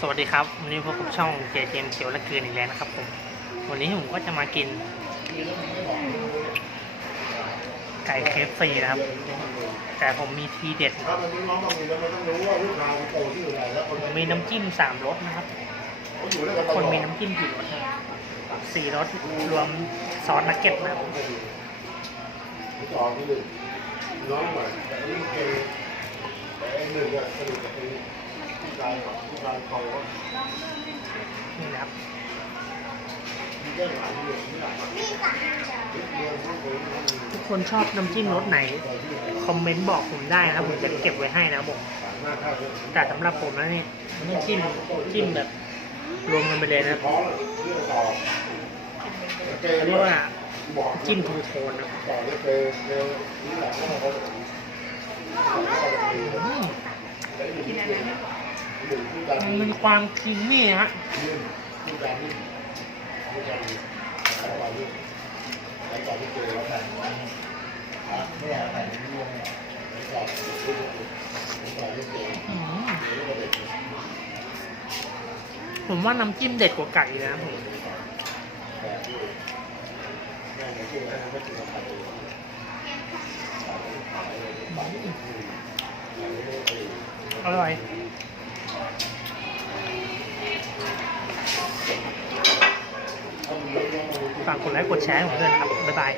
สวัสดีครับ วันนี้พบกับช่องเจเจมเขียวและเกลืออีกแล้วนะครับผม วันนี้ผมก็จะมากิน ไก่เคฟซีนะครับ แต่ผมมีทีเด็ด มีน้ำจิ้มสามรสนะครับ คนมีน้ำจิ้มกี่รสสี่รสรวมซอสนักเก็ตนะครับน้องใหม่แต่นี่เกย์แต่ไอ้หนึ่งอะสนิทกับไอ้ ผู้ชายผู้ชายเขาอะนี่นะครับมีแก้หลายเรื่องที่หลายเรื่องพวกนี้มันมีทุกคนชอบน้ำจิ้มรสไหน คอมเมนต์บอกผมได้นะผมจะเก็บไว้ให้นะบผมต่างหน้าข้าวเยอะแต่สำหรับผมแล้วนี่น้ำจิ้มจิ้มแบบ รวมกันไปเลยนะครับเรียกว่าจิ้มทูโทนนะ มันมีความครีมมี่ฮะผมว่ามที่เจอแล้วกันไม่อยากใส่ไม่ร่วงใส่ความที่เจอใส่ความที่เจออืมเดี๋ยวก็เด็กผมว่าน้ำจิ้มเด็ดกว่าไก่นะครับผมแต่ที่แม่เนี่ยเจอแล้วมันก็จะทำเอง อร่อย ฝากกดไลค์กดแชร์ให้ผมด้วยนะครับบ๊ายบาย